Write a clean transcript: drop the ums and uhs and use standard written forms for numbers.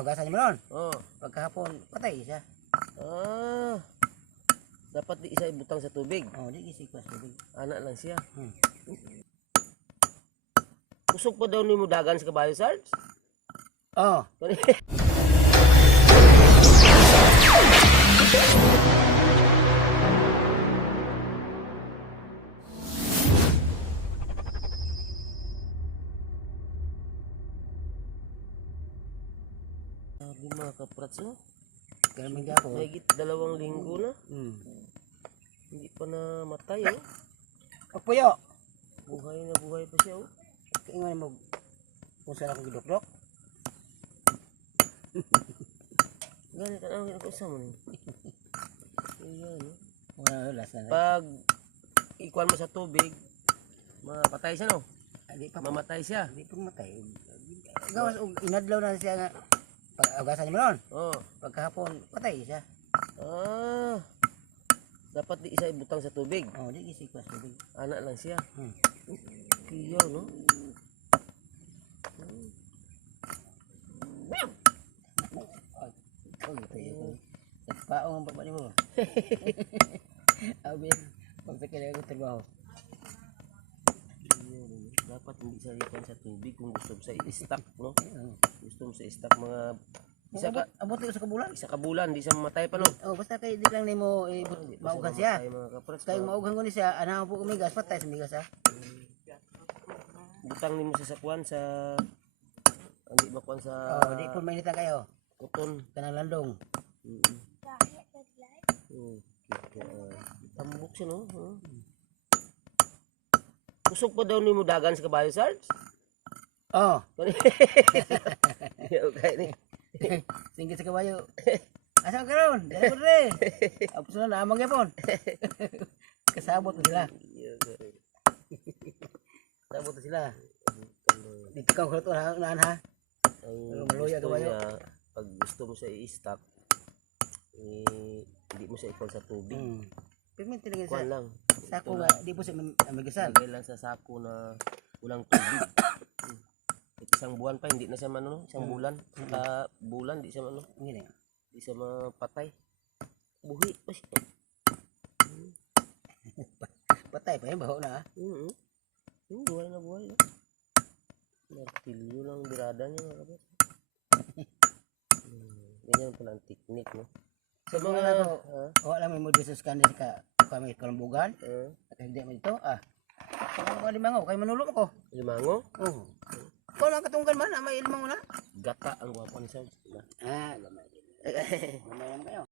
Hugasan niyo meron. Oh. Pagkahapon, patay siya. Dapat di isa ibutang sa tubig. Di isikwas tubig. Anak lang siya. Kusog pa daw ni mo dagan sa kabayo, Sarge? Sabi mga kaprats, no? Ganun din ako. Mahigit 2 linggo na. Hindi pa na matay, oh. Pagpuyo. Buhay na buhay pa siya, oh. Kaingan mo kung saan akong gidok-dok. Ganit ang kinakausa mo ni. Ayan, no? Last na. Pag ikuan mo sa tubig, mapatay siya, no? Mamatay siya. Hindi pa matay. Gawas inadlaw na siya nga. Hugasan niyo meron. Pagkahapon, patay siya. Dapat di isa ibutang sa tubig. Di isikwas tubig. Anak lang siya. Iyaw, no? Paong ang baba ni mo. Abin, pagsakin ako trabaho. Dapat hindi sa ikan sa tubig kung gusto mo sa i-stock, no? Gusto mo sa i-stock mga abot ko sa kabulan. isa ka bulan, di siya mamatay pa, no? Basta kay di lang nimo maugan siya. Kay maugan ko ni siya, ana po umigas patay sa migas ha. Butang nimo sa sakwan sa hindi makuan sa di po mainitan kayo. Kuton Kanang landong. Tambok siya, no? Kusog pa daw ni mo dagan sa kabayo, Sarge? Okay ni. Singgit sa kabayo. Asa ka ron? Dali po rin. Apos na naamang yapon. Kasabot na sila. Kasabot na sila. Dito ka kulot na ha. Maluya kabayo. Pag gusto mo siya i-stock, hindi mo siya ipon sa tubig. Permit talaga Kuan sa lang. sako nga, di po siya magisan. Lagay lang sa sako na walang tubig. Isang buwan pa, hindi na siya no? Isang bulan. Sa bulan, di siya di siya mapatay. Buhi pa siya. Patay pa yun, baho na ha. Buhay na buhay. Martilyo lang birada niya, mga kapit. Ganyan pala ang teknik, no? Sa mga wala may mo Jesus kanil ka kami kalambugan. At hindi mo ito, mga limango, kay manulong ako. Limango? Kung lang katunggan man, may limango na. Gata ang guwapo ni Sarge. Gamay. Gamay kayo.